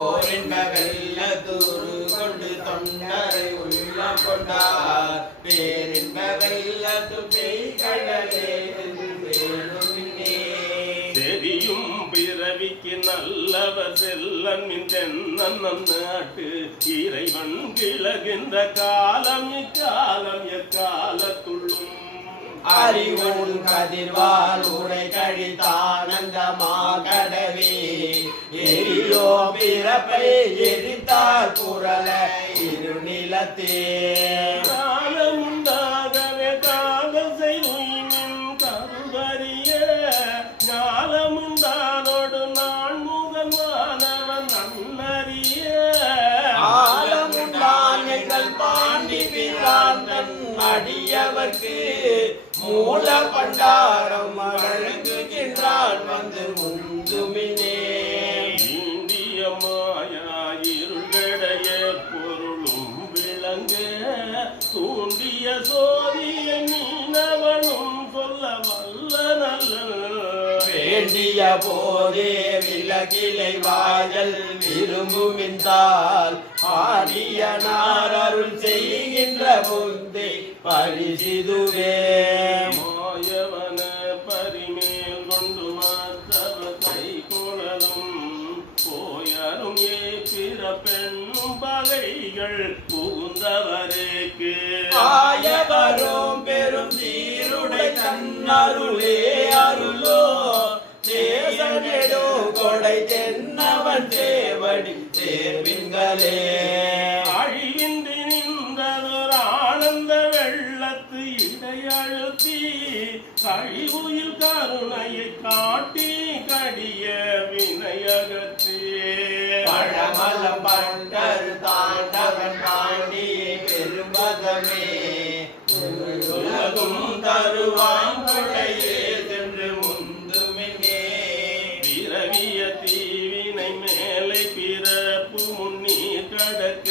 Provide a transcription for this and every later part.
போரின்ப வெள்ளத்தூறு கொண்டு தொண்டரை உள்ளம் கொண்டார் பேரின்ப வெள்ளத்து பெய்கடலே செவியும் பிறவிக்கு நல்லவர் செல்லன் தென்னன் நாட்டு இறைவன் கிழகின்ற காலம் இக்காலம் எக்காலத்துள்ளும் அறிவுன் கதிர்வால் உரை கழித்தானந்தமா கடவே எரியோ பிறப்பை எரித்தால் குரல இருநிலத்தே காலம் உண்டாகவே காதல் செய்யும் கருவறிய ஞானம் உண்டானோடு நான் முகன் மாணவன் நன்னறிய ஆலம் உண்டான் எங்கள் பாண்டி பிராந்தன் அடியவர்க்கு மூல பண்டாரம் வழங்குகின்றான் வந்து முந்துமினே இந்திய மாயா இருளடைய பொருளும் விளங்க தூண்டிய சோதிய மீனவனும் சொல்ல வல்ல நல்ல வேண்டிய போதே விலகிலை வாயல் விரும்புமின்றால் ஆடியனார் அருள் செய்கின்ற முந்தை பரிசிதுவே மாயவன பரிமேல் கொண்டு மாத்தவ கை குழலும் போயரும் ஏற்ற பெண்ணும் பகைகள் புகுந்தவரேக்கு ஆயவரும் பெரும் சீருடை தன்னருளே அருளோ தேசனெடோ கொடை தென்னவன் தேவடி தேர்விங்களே அழிவின்றி நின்றதொரு ஆனந்த வெள்ளத்து இடையழுத்தி கழிவுயில் கருணையை காட்டி கடிய வினையகத்தே பழமலம் பண்டர் தாண்டவன் தாண்டி பெரும்பதமே உலகும் தருவான் கொடையே சென்று முந்துமினே பிறவிய தீவினை மேலை பிறப்பு முன்னீர் கடக்க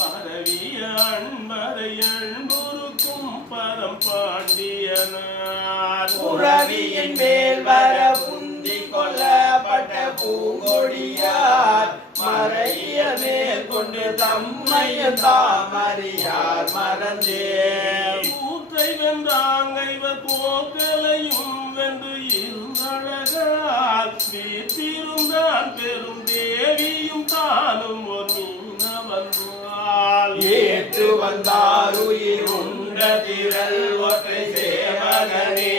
பரவிய அன்பரை அன்புருக்கும் பரம் பாண்டியனார் புறவியின் மேல் வர புந்தி கொல்லப்பட்ட பூங்கொடியார் மறைய மேல் கொண்டு தம்மைய தாமறியார் மறந்தே ஊற்றை வென்றாங்க இவர் போக்கலையும் வென்று இருந்தழகால் வீட்டிருந்தான் பெரும் தேவியும் தானும் ஒரு மீனவன்பால் ஏற்று வந்தார் உயிர் உண்ட திரள் ஒற்றை சேவகனே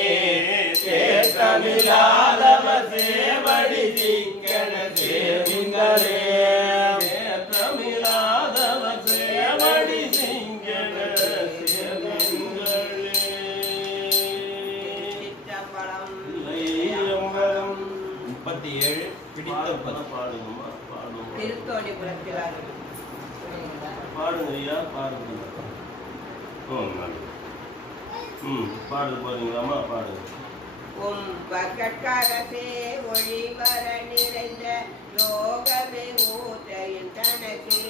ஏற்றமில்லாதவ சேவடி சிங்கன சேவிங்களே ஏற்றமில்லாதவ சேவடி சிங்கன சேவிங்களே 37 பிடித்த பாடுங்கம்மா பாடுங்க திருத்தோணிபுரத்தில் பாடுங்க ஐயா பாடுங்க பாடு போறீங்களாம்மா பாடுங்க பக்கரசே ஒளிவர நிறைந்த யோகமே ஊற்றையின் தனக்கே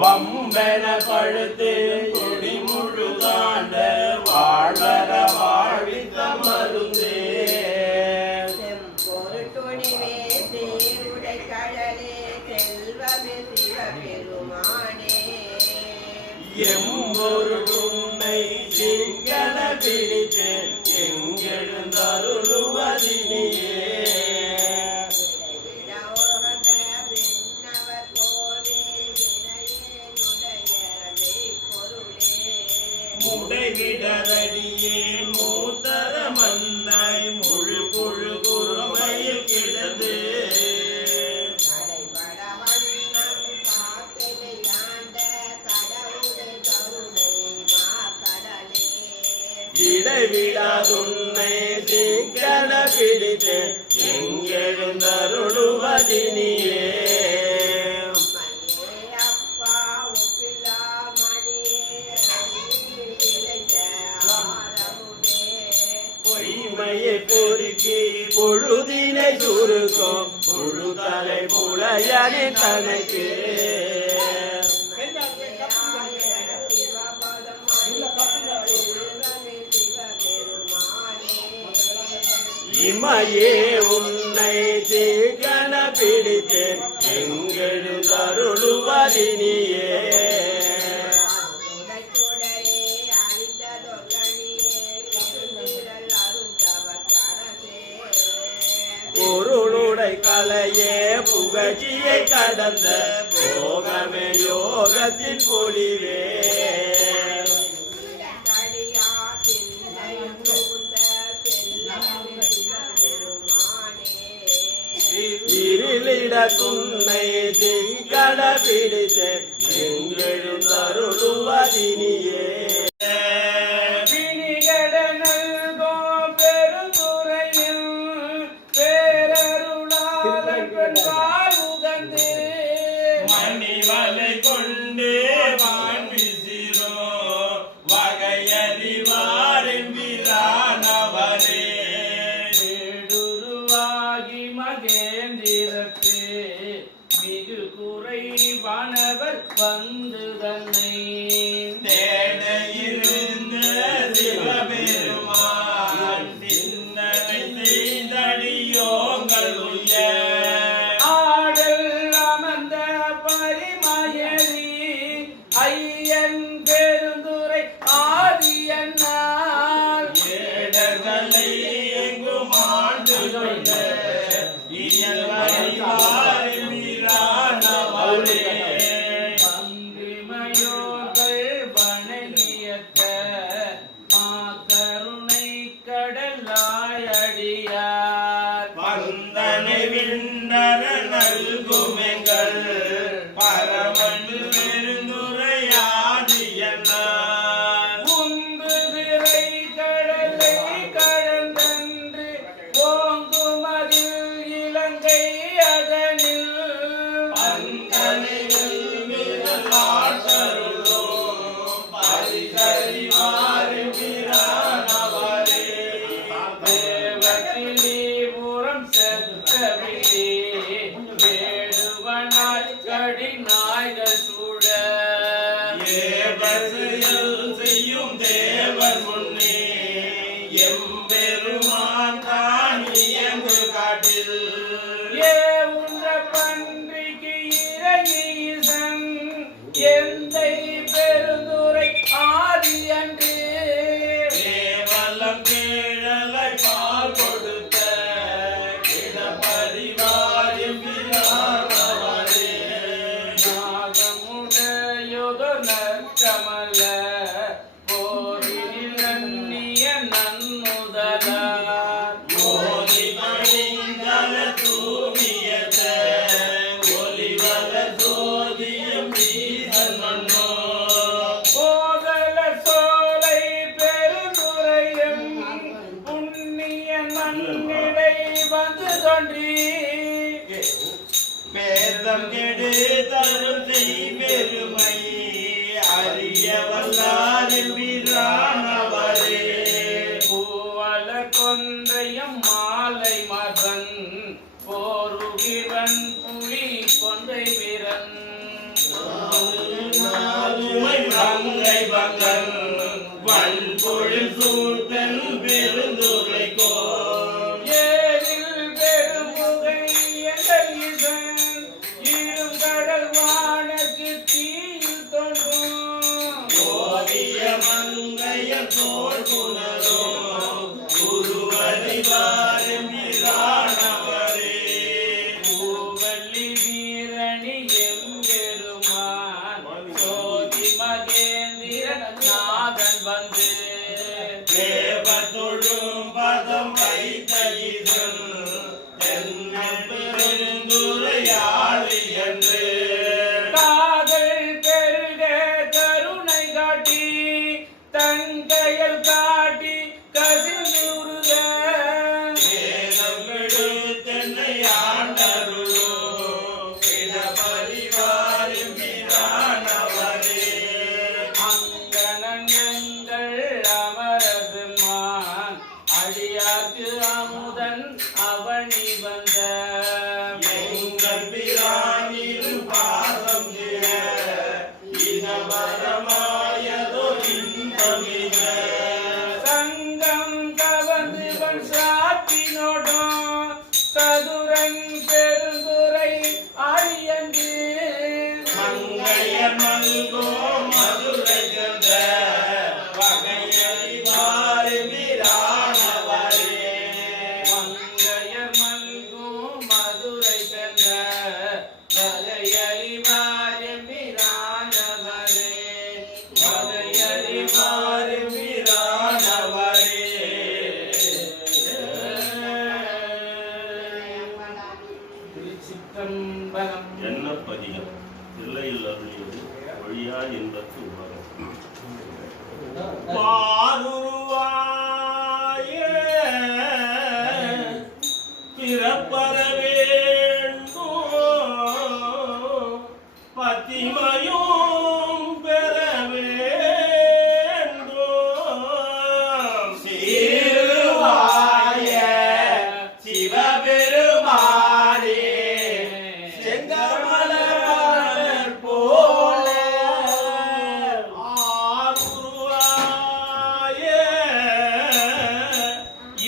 வம்பென பழுத்து கொடி முழுதாண்ட வாழ்வர வாழ்வித்த மருந்தே செம்பொரு துணிவே சீருடை கடலே செல்வமே சிவபெருமானே எம்பொரு உண்மை சிங்கன பிடித்து எங்கெழுந்தருளுவதினியே முடைவிடரடியே மூத்தர மன்னாய் முழு குழு குறுமையில் கிடந்து இடைவிடாதுன்னை சிங்கன பிடித்து எங்கெழுந்தருளுவதினியே பொய்மையை பொறுக்கி பொழுதினை சுருக்கும் பொழுதலை புலையணி தனக்கு இமையே உன்னை சீக்கன பிடித்தேன் உலகினியே உடைச்சுடரே அழித்ததோர் கனியே பெருந்திரள் அருந்தவர்க்கரசே பொருளுடை கலையே புகழ்ச்சியை கடந்த போகமே யோகத்தின் பொலிவே தடியார் சிந்தையும் புகுந்த செல்வமே சிவபெருமானே இருளிட துன்னை திங்கட பிடித்த எங்கெழுந்தருளுவதினியே பிணிகட நல்கோ பெருந்துறையில் பேரருளாளன் பெண்கால் உகந்து மணிவலை கொண்டு வான் விசிறோ வகையறிவாரெம்பிரானவரே வீடுருவாகி மகேந்திரத்து மிகு குறைவானவர் வந்து தன்னை தேட இருந்த சிவபெருமான் சிந்தனை செய்தடியோங்கள் உய ஆடல் அமர்ந்த பரிமயரி ஐயன் பெருந்துரை ஆதியன்னால் ஏடர்களை எங்கும் ஆண்டு கொண்ட இயல்பறிவாரெம்பிரானவரே பங்குமயோர்கள் வணங்கியத்த மாக்கருணை கடலாயடியார் பந்தனை விண்டர நல்குமெங்கள் பரமன் பெருந்துரையாடியனார் உந்து திரை கடலை கடந்தன்று ஓங்குமதில் இலங்கை அதனில் பந்தனை விருளாட்டருளோ பரிசறிவாரெம்பிரானவரே தேவகிரிபுரம் செத்தவிலே வேடுவனாய் கடி நாய்கள் சூழ ஏவசையல் செய்யும் தேவர் முன்னே எம்பெருமான் தான் இயங்கு காட்டில் ஏ உன்ற பன்றிக்கு இறங்கீசன் எந்தை பெருந்துரை ஆதி அன்று கேவலம் கேழலை பால் கொடுத்த கிடப்பரிவாரெம்பிரானவரே நாகமுடையொரு நற்கமல போரில் நன்னிய நன்முதலார் மோதி மணிந்தல தூமியத ஒலிவல சோதியம் வீசன் மன்னோ போகல சோலை பெருந்துரையும் புண்ணிய மண்ணிடை வந்து தோன்றி வேதம் கெடு தருள் செய் பெருமை அறிய வல்லாரெம்பிரானவரே பூவல கொன்றையும் மாலை மகன் போருகிரன் புலி கொன்றை வீரன் நாளுமை மங்கை பங்கன் வன்பொழில் சூட்டன் பெருந்துரை கோன் ஏரில் பெருமுகை எங்கள் இசன் இரும் கடல் வானக்கு தீயில் தோன்றும் ஓவிய மங்கைய தோல் புனரோ குருவறிவாரெம்பிரானவரே பூவல்லி வீரணி எம்பெருமான் சோதி மகேந்திரன் நாதன் வந்து வே பதம் என்ன பதிகம் இல்லையில் அருளியது வழியா என்பது உலகம் பாருருவாய பிறப்பற வேண்டும் பத்திமையும் பெற வேண்டும் சீருவாய சிவபெருமானே செங்கமலர் போல ஆருருவாய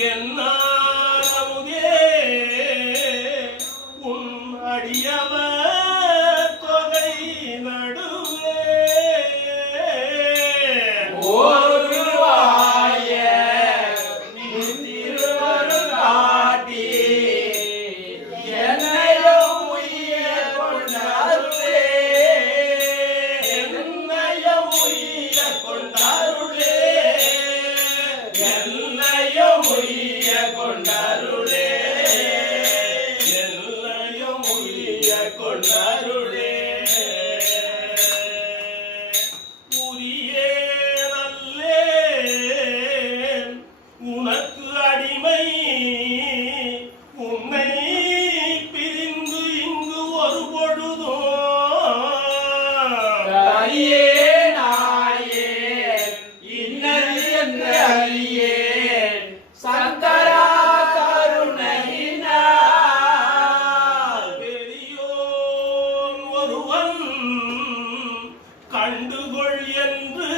என்னாரமுதே உன் அடியவர் தொகை நடுவே ஓருருவாய நின் திருவருள் காட்டி என்னையும் உய்ய கொண்டாருளே என்னையும் உய்ய கொண்டாருளே என்னையும் உய்ய கொண்டாருளே என்னையும் உய்ய கொண்டாருளே உரியே நல்லேன் உனக்கு அடிமை உன்னை பிரிந்து இங்கு ஒரு பொழுதும் அறியேன் ஆயேன் இன்னது என்று அறியேன் சங்கரா கருணையினால் பெரியோன் ஒருவன் கண்டுகொள் என்று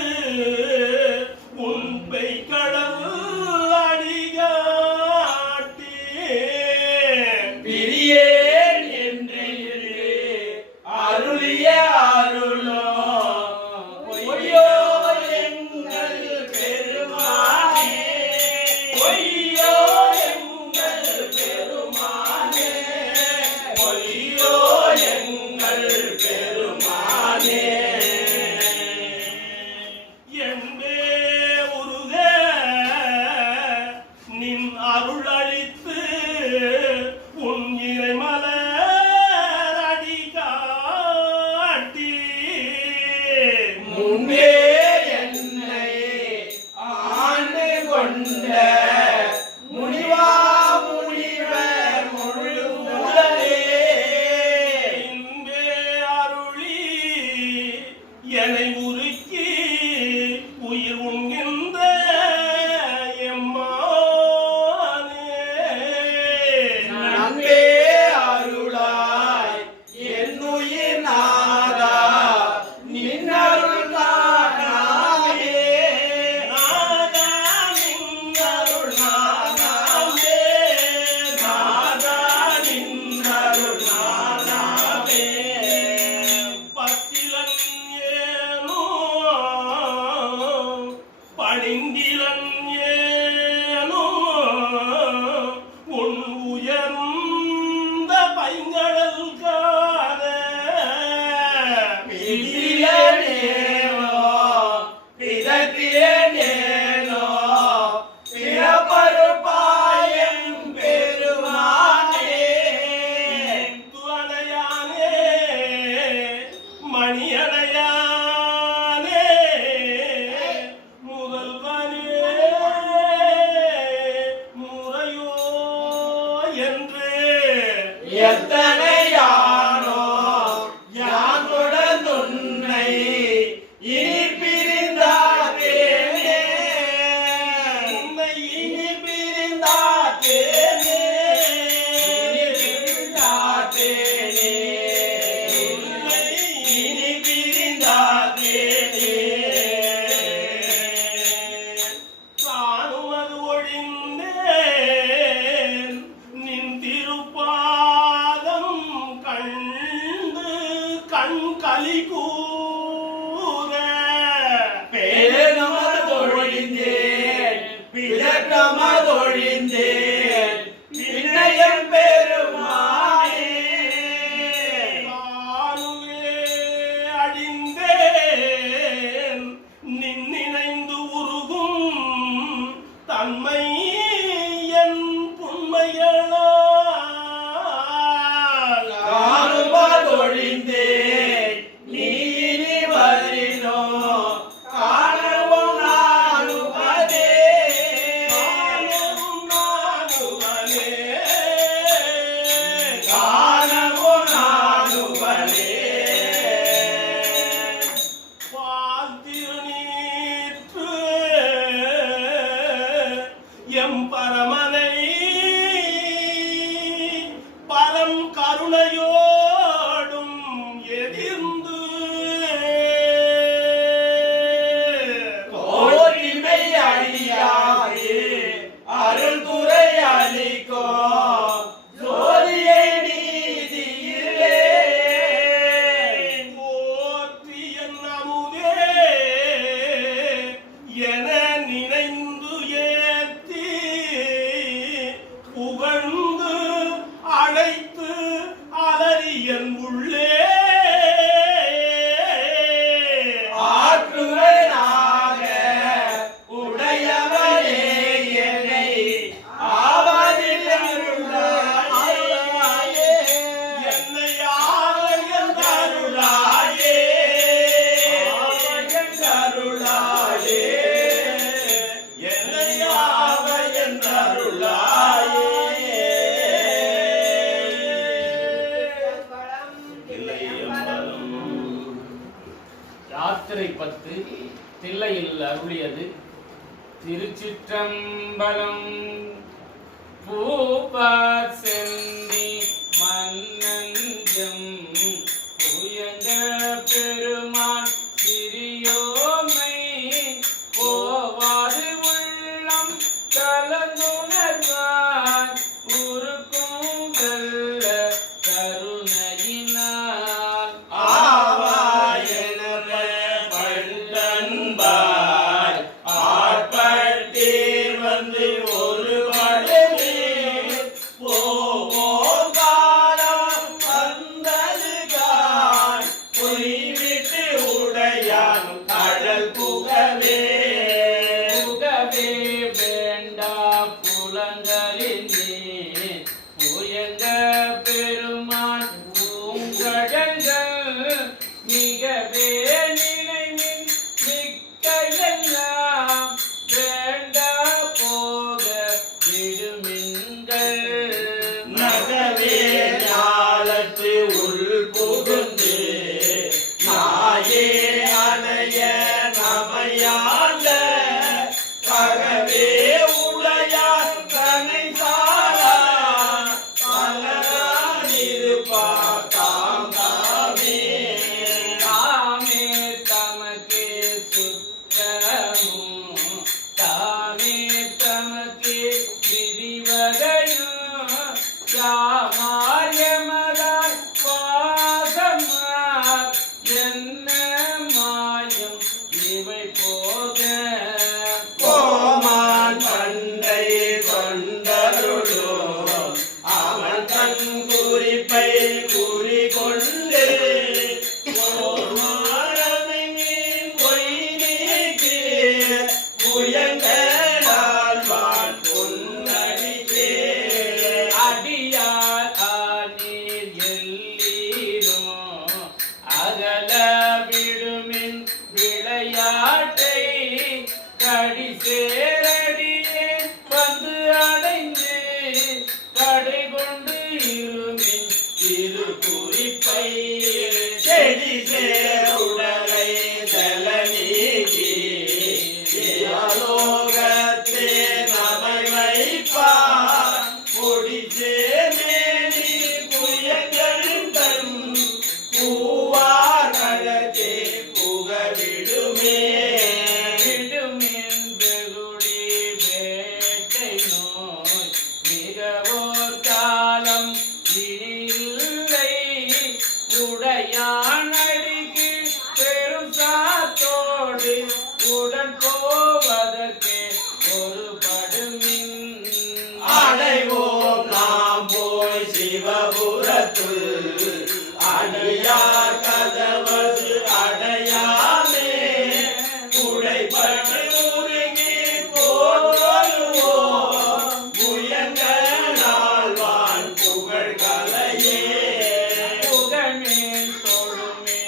உன் பெய்கடல் அடிகாட்டி பிரியேன் என்று அருளிய அருளோ பொய்யோ எங்கள் பெருமானே பொய்யோ எங்கள் பெருமானே பொய்யோ எங்கள் பெருமானே என்பே உருக நின் அருளளித்து உன் இறைமலர் அடி காட்டி முன்பே என்னை ஆண்டு கொண்ட முனிவா முனிவர் முழு முதலே இன்பே அருளி என்னை உருக்கி உயிர் உண்கின்ற எம்மானே நன்பே அருளாய் என் உயிர் நாதா நின்னருள் நானாமே நாதா நின்னருள் நானாமே நாதா நின்னருள் நானாமே பத்திலன் ஏனோ பணிந்திலன் ஏனோ உன் உயர்ந்த பைங்கடல் காத பிதிலனேனோ பிதத்திலேனோ பிறப்பருப்பாயம் பெருமானே துணையானே மணியடையானே முதல்வனே முறையோ என்று எத்தனையானோ யான் தொடர்ந்துன்னை இனி பிரிந்தாத்தேனே உன்னை இனி பிரிந்தாத்தேனே இனி பிரிந்தாத்தேனே உன்னை இனி பிரிந்தாத்தேனே காணுவது ஒழிந்தேன் நின் திருப்பாதம் கண்டு கண் களி கூற பேரமதொழிந்தேன் பிதற்றமதொழிந்தேன் விண்ணயம் பெருமானே காணுவே அடிந்தேன் நின் நினைந்து உருகும் தன்மை என் புண்மையளால் காணுபா யாத்திரை 10 தில்லையில் அருளியது. திருச்சிற்றம்பலம். பூபார் செந்தி மன்னஞ்சம் புயங்க பெருமான் சிறியோமை போவாது உள்ளம் கலந்துணர்வான் உருக்கும் வெல்ல கருணையினால் ஆவாயன பண்டன்பாய் ஆட்பட்டே வந்து ஒரு படமே போவோம் காலம் வந்ததுகான் பொய்விட்டு உடையான் கடல் புகவே புகவே வேண்டா புலங்களிலே புயங்க பெருமான் பூங்கடல்கள் மிகவே நினைவின் மிக்க எல்லாம் வேண்டா போக விடுமின்கள் நகவே ஞாலத்து உள் புகுந்து நாயே அணைய நமையாண்ட பகவே உடையார் தனை சாரா பலரானிருப்பார் தாம் தாமே தாமே தமக்கே சுற்றமும் தாமே தமக்கே விரிவதையும் யாமாயமதார் பாசமார் என்ன மாயம் இவை போக கோமான் பண்டை கொண்டருளோ அவன் தன் குறிப்பை குறிகொண்டு கோமாரமின் பொய் நீக்கி புயங்களால் பொன்னடிக்கே அடியார் ஆனீர் எல்லீரும் அகல விடுமின் விளையாட்டை கடி சேரடியே வந்து அடைந்து கடை கொண்டு இருமின் இரு குறிப்பை செடி சேருடலை தல நீக்கி லோகத்தே நமை வைப்பார் பொடி சேமேனி புயங்களின் தன் பூவார் கழத்தே புகவிடுமே விடுமின் வெகுளி வேட்டை நோய் மிகவோர் காலம் இனியில்லை உடையானடிக்கு பெரும் சாத்தோடு உடன் போவதற்கே ஒரு படுமின் அடைவோம் நாம் போய் சிவபுரத்துள் அடியார் கதவது அடையாமே உடைப்பட்டு உருகி போடுவோம் புயங்களால் வான் புகழ் கலையே புகழேன் தொழுமே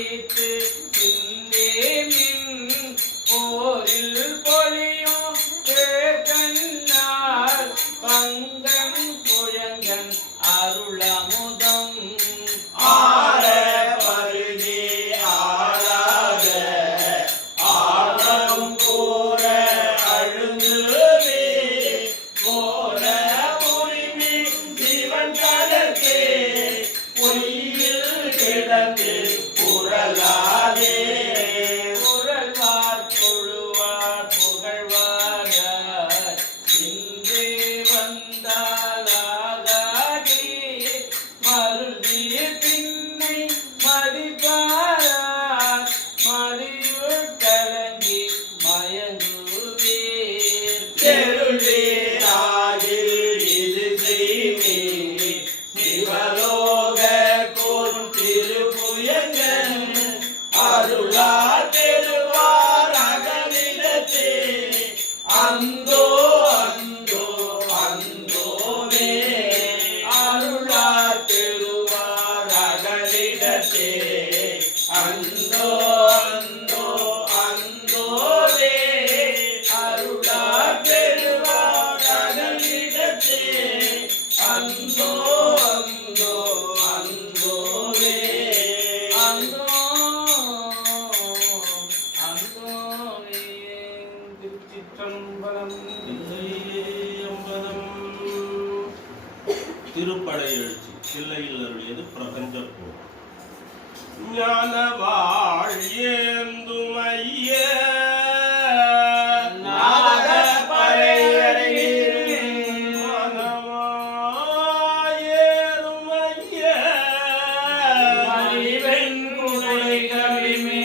வைத்து சிந்தேமின் போரில் பொழியும் தேர்கண்ணார் பங்கன் புயங்கன் அருளமுதம் ஆர பருகி ஆராத ஆர்வம் கூற அழுங்குவே போல உரிமை சிவன் கடற்கே பொய்யில் கிடந்து புரளாதே புகழ்வார் தொழுவார் புகழ்வார் இன்றே வந்தாலாகி மருதி பின்னை மதிப்பாரார் மறியுள் கலங்கி மயங்குவீர் தெருளேராகில் இது செய்மே சிவலோக கோன் திருப்புயங்கன் அருளா தெருவார் அகலிடத்தே அந்தோ அந்தோ அந்தோமே அருளா தெருவார் அகலிடத்தே அந்தோ அந்தோ அந்தோவே அருளா தெருவார் அகலிடத்தே அந்தோ அந்தோ அந்தோவே அந்தோ அந்தோவே திருச்சிற்றம்பலம் தில்லையம்பலம். திருப்படை எழுச்சி தில்லையில் அருளியது பிரபஞ்ச போர். ஞான வாழ்ந்துமைய மணிவெண் குடைகளிமே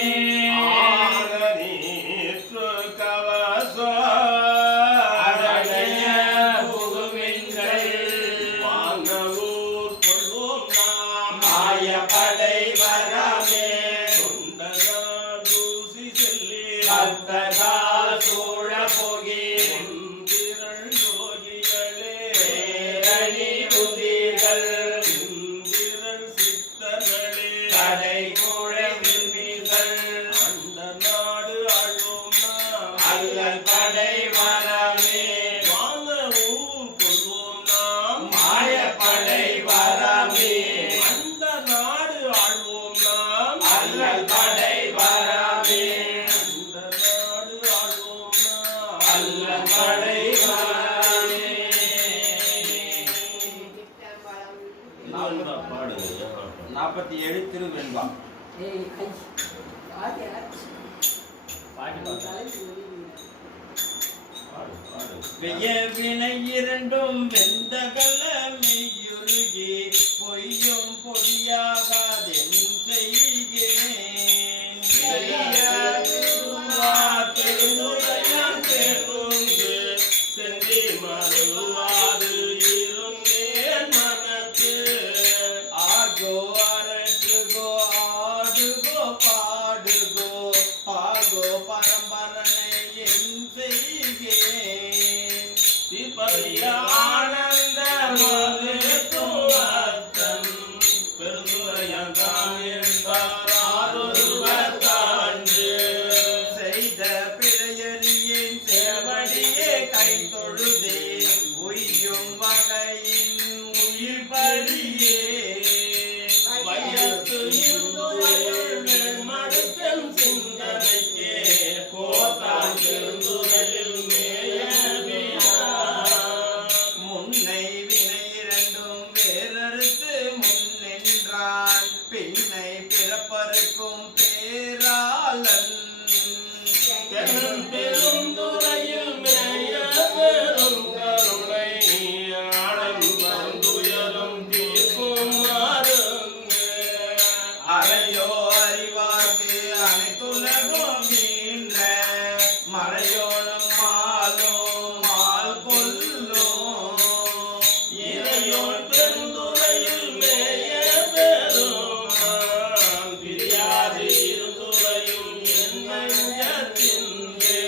அழகிய புகுமின்கள் மாயப்படை வராமே பக்ததால் சூழ போகி பேரணி புதிர்கள் கடை குழவிகள் அல்லல் படை வராமே மாயப்படை வராமே அல்லல் படை வராமே அல்லல் படை வராமே சிற்றம்பலம். பாடுங்க 47 திருவெண்பா. பெய வினை இரண்டும் வெந்தகல மெய்யுருகி பொய்யும் பொடியாகாதென் செய்கேன். ஆகோ அரற்றுகோ ஆடுகோ பாடுகோ ஆகோ பரம்பரனை என் செய்கேன். ஆனந்த செய்த பிழையறியேன் சேவடியே கை தொழுதே உய்யும் வகையின் உயிர் பலியே. வையத்து இருந்துரையுள் மடுக்கன் சிந்தனைக்கே கோத்தான் திருந்துரையில் முன்னை வினை இரண்டும் வேறறுத்து முன்னின்றான் பின்னை பிறப்பறுக்கும் பேராளன். பெருந்துரையில் மேய பெரும் கருணை ஆடம் வந்துயரும் தீர்க்கும் மருங்கு. அறையோ அறிவார்க்கு அனைத்துலகும் மீன்ற மறையோனும் மாலும் மால் கொல்லும். இறையோன் பெருந்துரையில் மேய பெரும் பிரியாது இருந்துரையும் என் நெஞ்சத்தின்கே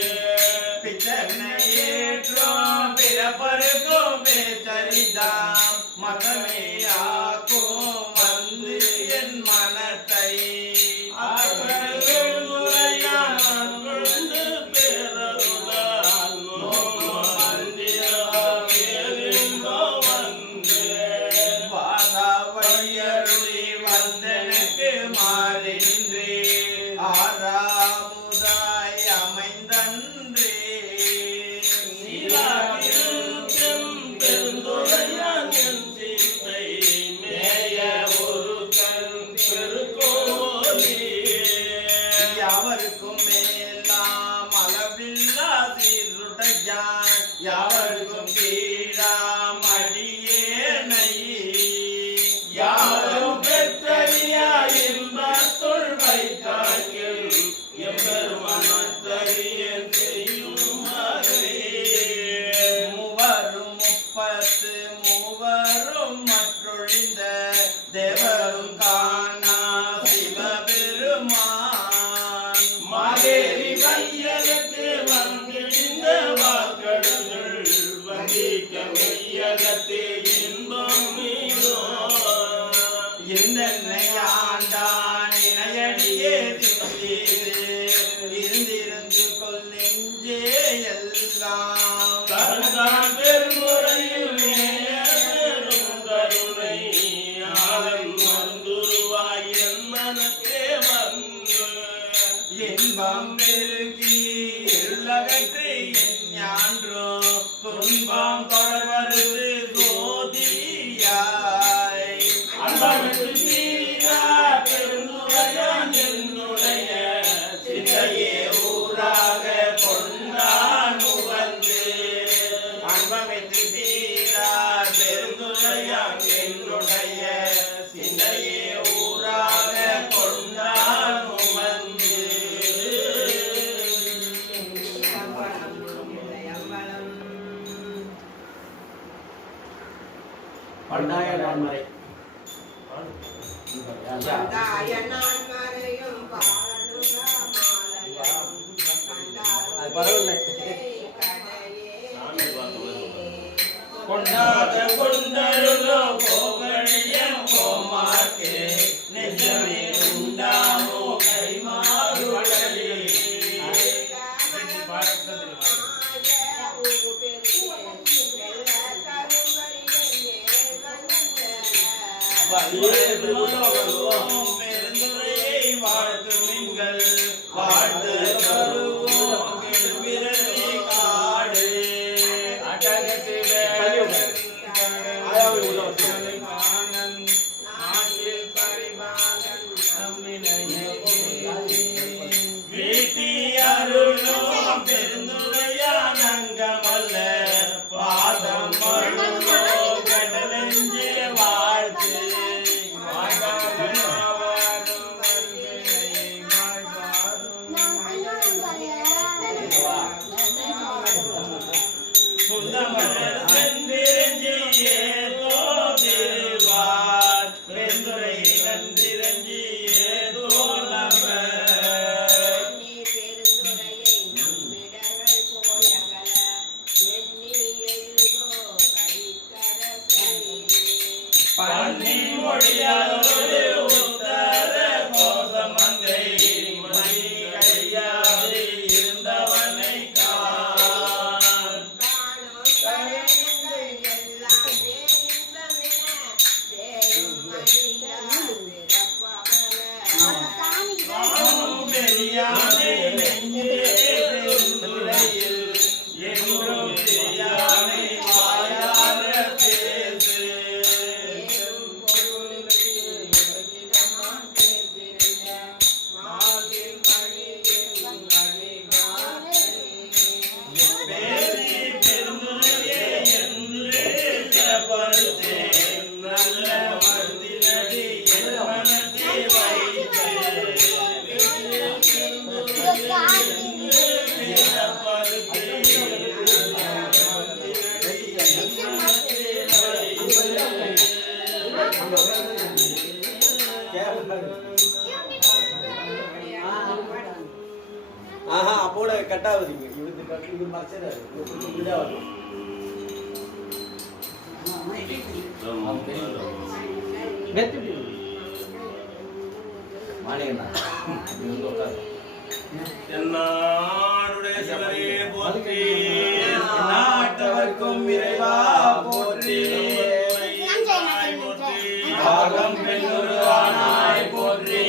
பெருமான் மாதேவி மையகத்து வந்திடிந்த வாக்கடல்கள் வந்திக்க மையகத்தே இன்பம் மீதோ என்னை ஆண்டான் இணையடியே இருந்திருந்து கொள் நெஞ்சே எல்லாம் தந்தான் பெருமுறையில் பெரும் கருணை ஆதன் மருந்துருவாய் என் மனத்தே வந்து இன்பம் பெருகி இருளகற்றி ஞான்றோ துன்பம் தொடர்வது ஜோதியாய் அன்பனுக்கு தீரா பெருந்துரையான் என்னுடைய சிந்தையே ஊராக கொண்டான் வந்து அன்பமித்து தீரா பெருந்துரையான் என்னுடைய சிந்தையே ஊராக கொண்டான் வந்து பண்டாய நான்மறை கண்டாய நான் மறையும் பாலனுக மாலயம் அது பரவாயில்லை. கொண்டாத கொண்டருளோ கோகழியம் கோமாக்கே நெஞ்சமே உண்டாமோ கைமாறுடலே பெருந்துரையை வாழ்த்துமிங்கள் வாழ்த்து தருவோம் விரலி காடு அடகத்து வீட்டி அருளும் பெருந்துரையான் அங்கமல்ல பாதம் மருளோ கடலெஞ்சே வாழ்த்து சுந்தமலர் செந்திரஞ்சியே தோதிருவார் பெருந்துரை நந்திரஞ்சியே தோலவர் நீ பெருந்துரையை நம்பிடர்கள் போயகல எண்ணி எழுதோ கழிக்கரசே பன்னி மொழியாதொரு உத்தர கோசமங்கை மணி கையாது இருந்தவனை காண் காணோ சரணங்கள் எல்லாம் பேரின்பமென பேரும் மணியால் பிறப்பவள நானும் பெரியானை நெஞ்சே பெருந்துரையில் என்றும் பெரியானை வாயார பேசு பேரும் பொருளுக்கு எதிரமான் பேசிருந்த மாசில் மணியின் மணிமாலை பேசி பெருந்துரையே என்று சிறப்படுத்தேன் நல்ல மருந்தினடி என் மனத்தை வைத்து ஆஹா அப்போட கட்டாவது இவருக்கு கட்டு இவர் மறைச்சாரு இதாவது மாணியண்ணா என்னாடுடைய சிவனே போற்றி நாட்டவர்க்கும் இறைவா போற்றி பாகம் பெண்ணுருவானாய் போற்றி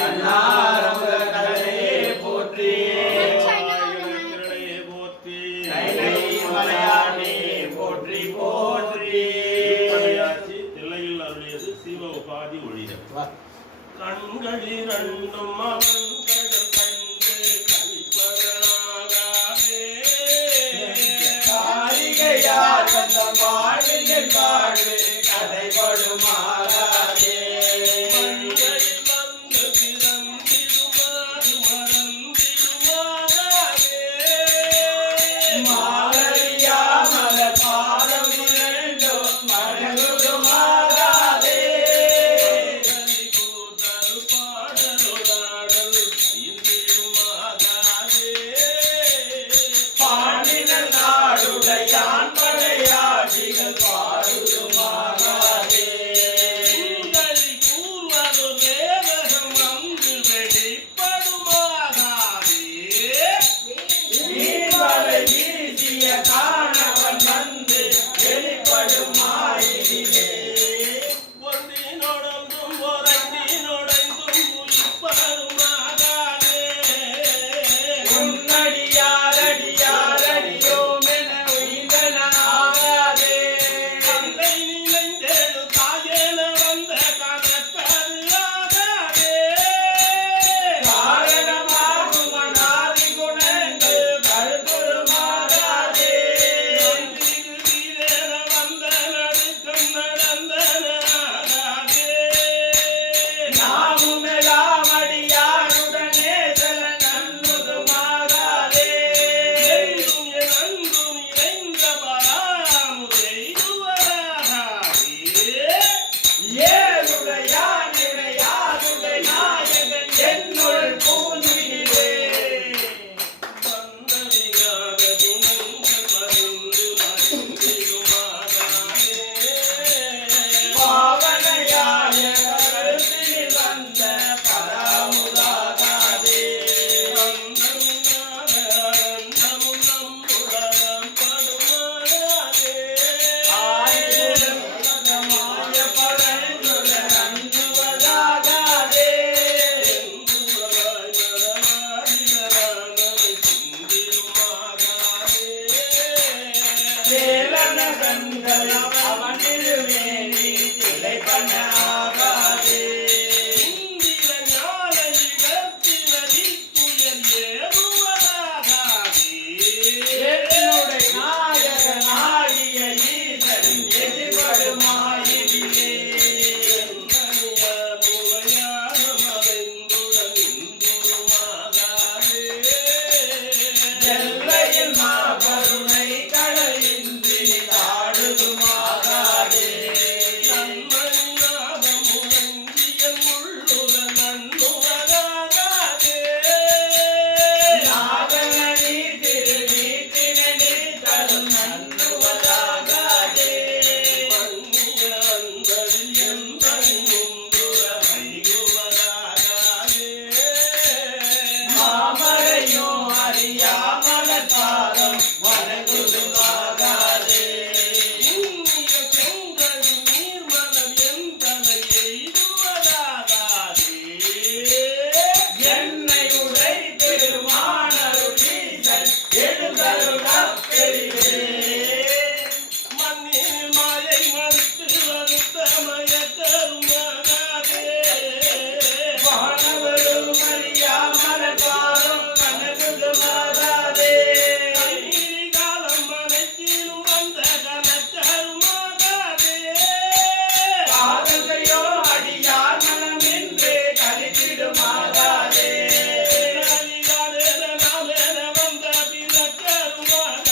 கண்ணாரமுத கடலே போற்றி கைலை மலையானே போற்றி போற்றி தில்லையில் அருளியது சிவ உபாதி ஒழிய கண்களிரண்டும் அவன் கடல் கண்டு கழிப்பதனாகாதே காரிகையார் தந்த வாழ்வில் வாழ்வு